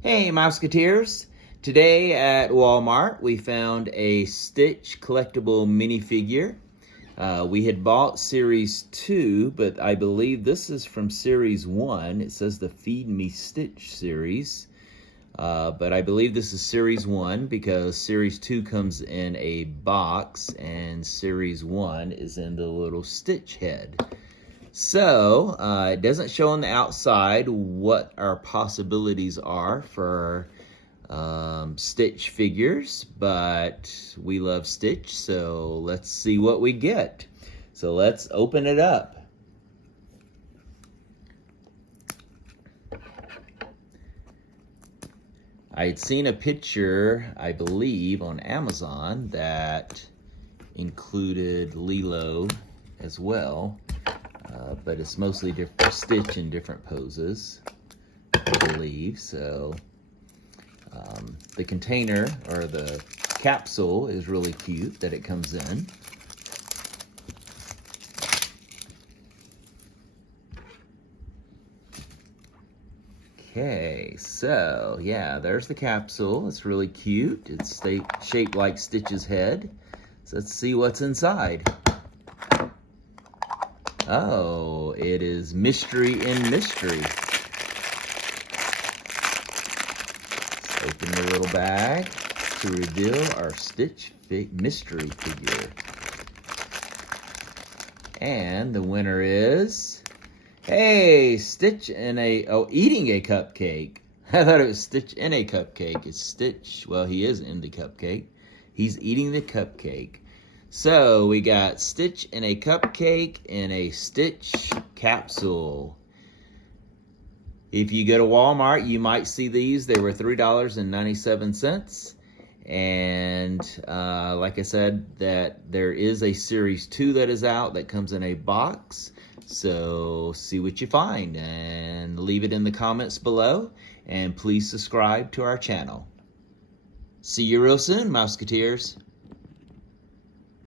Hey Mouseketeers! Today at Walmart we found a Stitch collectible minifigure. We had bought Series 2, but I believe this is from Series 1. It says the Feed Me Stitch series. But I believe this is Series 1 because Series 2 comes in a box and Series 1 is in the little Stitch head. So, it doesn't show on the outside what our possibilities are for Stitch figures, but we love Stitch, so let's see what we get. So let's open it up. I had seen a picture, I believe, on Amazon that included Lilo as well. But it's mostly Stitch in different poses, I believe. So the container or the capsule is really cute that it comes in. Okay, so yeah, there's the capsule. It's really cute. It's shaped like Stitch's head. So let's see what's inside. Oh, it is mystery in mystery. Let's open the little bag to reveal our Stitch mystery figure. And the winner is, hey, Stitch in eating a cupcake. I thought it was Stitch in a cupcake. It's Stitch, well, he is in the cupcake. He's eating the cupcake. So we got Stitch in a cupcake in a Stitch capsule. If you go to Walmart, you might see these. They were $3.97. And like I said, that there is a Series 2 that is out that comes in a box. So see what you find and leave it in the comments below. And please subscribe to our channel. See you real soon, Mouseketeers.